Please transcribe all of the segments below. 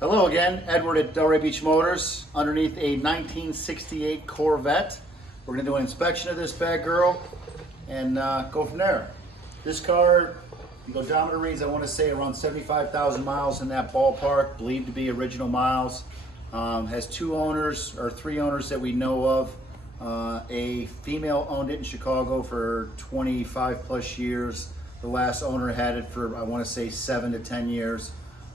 Hello again, Edward at Delray Beach Motors, underneath a 1968 Corvette. We're going to do an inspection of this bad girl and go from there. This car, the odometer reads, I want to say around 75,000 miles in that ballpark, believed to be original miles. Has two owners, or three owners that we know of. A female owned it in Chicago for 25 plus years. The last owner had it for, I want to say, 7 to 10 years.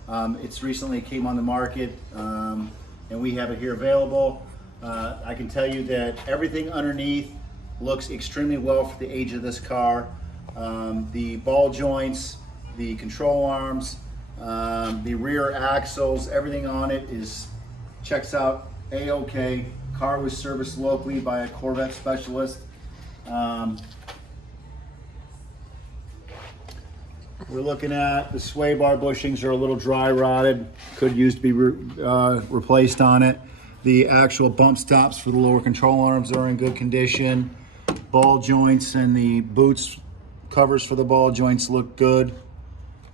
It's recently came on the market, and we have it here available. I can tell you that everything underneath looks extremely well for the age of this car. The ball joints, the control arms, the rear axles, everything on it checks out A-OK. Car was serviced locally by a Corvette specialist. We're looking at the sway bar bushings are a little dry rotted, could use to be replaced on it. The actual bump stops for the lower control arms are in good condition. Ball joints and the boots covers for the ball joints look good.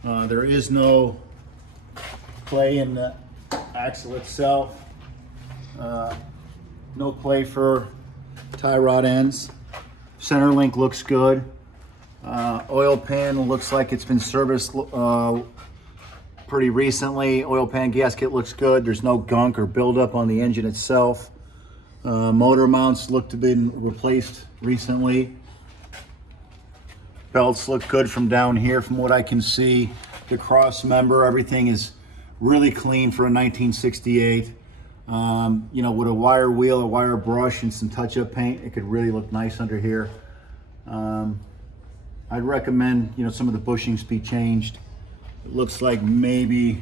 There is no play in the axle itself. No play for tie rod ends. Center link looks good. Oil pan looks like it's been serviced pretty recently. Oil pan gasket looks good. There's no gunk or buildup on the engine itself. Motor mounts look to have been replaced recently. Belts look good from down here from what I can see. The cross member, everything is really clean for a 1968. You know, with a wire wheel, a wire brush, and some touch-up paint, it could really look nice under here. I'd recommend, you know, some of the bushings be changed. It looks like maybe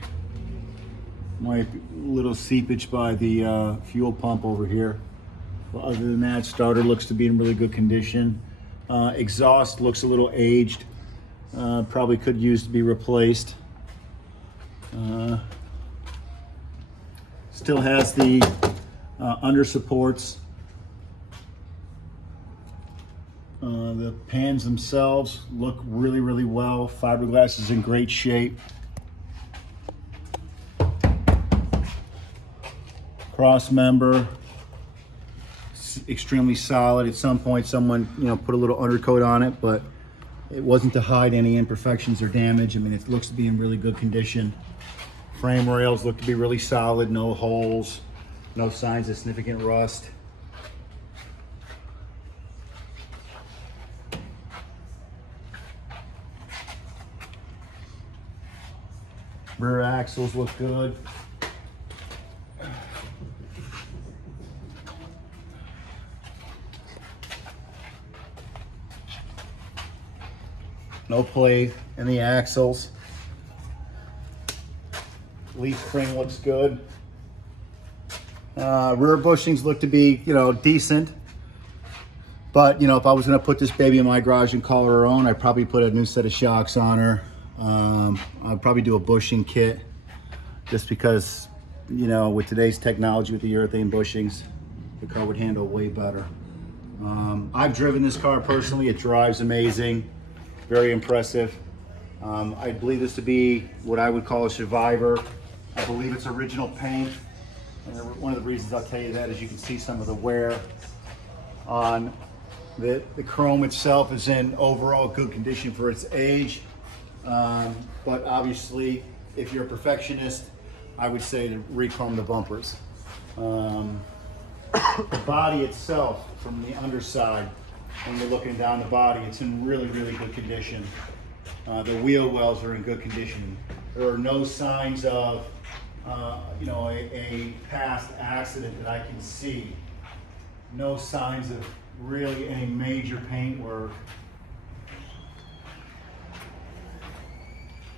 might be a little seepage by the fuel pump over here. But other than that, starter looks to be in really good condition. Exhaust looks a little aged. Probably could use to be replaced. Still has the under supports. The pans themselves look really, really well. Fiberglass is in great shape. Cross member, extremely solid. At some point, someone, you know, put a little undercoat on it, but it wasn't to hide any imperfections or damage. I mean, it looks to be in really good condition. Frame rails look to be really solid, no holes, no signs of significant rust. Rear axles look good. No play in the axles. Leaf spring looks good. Rear bushings look to be, you know, decent. But, you know, if I was going to put this baby in my garage and call her own, I'd probably put a new set of shocks on her. I'd probably do a bushing kit just because, you know, with today's technology with the urethane bushings, the car would handle way better. I've driven this car personally. It drives amazing, very impressive. I believe this to be what I would call a survivor. I believe it's original paint. And one of the reasons I'll tell you that is you can see some of the wear on the chrome itself is in overall good condition for its age. But obviously, if you're a perfectionist, I would say to rechrome the bumpers. The body itself, from the underside, when you're looking down the body, it's in really, really good condition. The wheel wells are in good condition. There are no signs of, you know, a past accident that I can see. No signs of really any major paint work.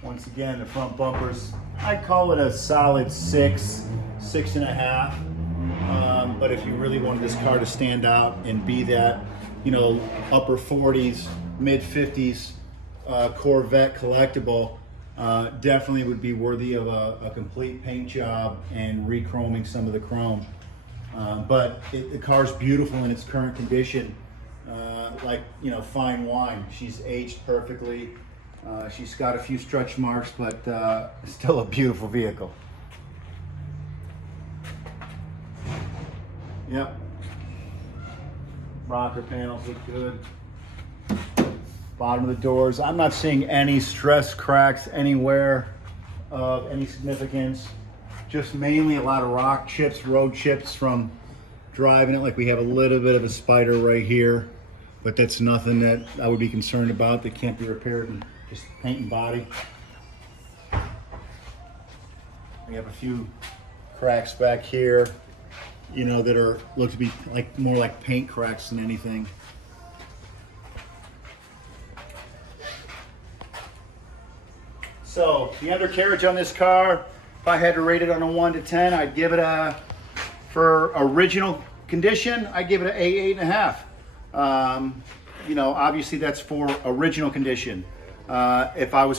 Once again, the front bumpers, I'd call it a solid 6.5. But if you really wanted this car to stand out and be that, you know, upper 40s, mid 50s Corvette collectible, definitely would be worthy of a complete paint job and re-chroming some of the chrome. But the car's beautiful in its current condition, like, you know, fine wine. She's aged perfectly. She's got a few stretch marks, but still a beautiful vehicle. Yep. Rocker panels look good. Bottom of the doors. I'm not seeing any stress cracks anywhere of any significance. Just mainly a lot of rock chips, road chips from driving it. Like we have a little bit of a spider right here, but that's nothing that I would be concerned about. That can't be repaired in just paint and body. We have a few cracks back here, you know, that are look to be like more like paint cracks than anything. So the undercarriage on this car, if I had to rate it on a 1 to 10, I'd give it a, for original condition, I'd give it an 8.5. You know, obviously that's for original condition. If I was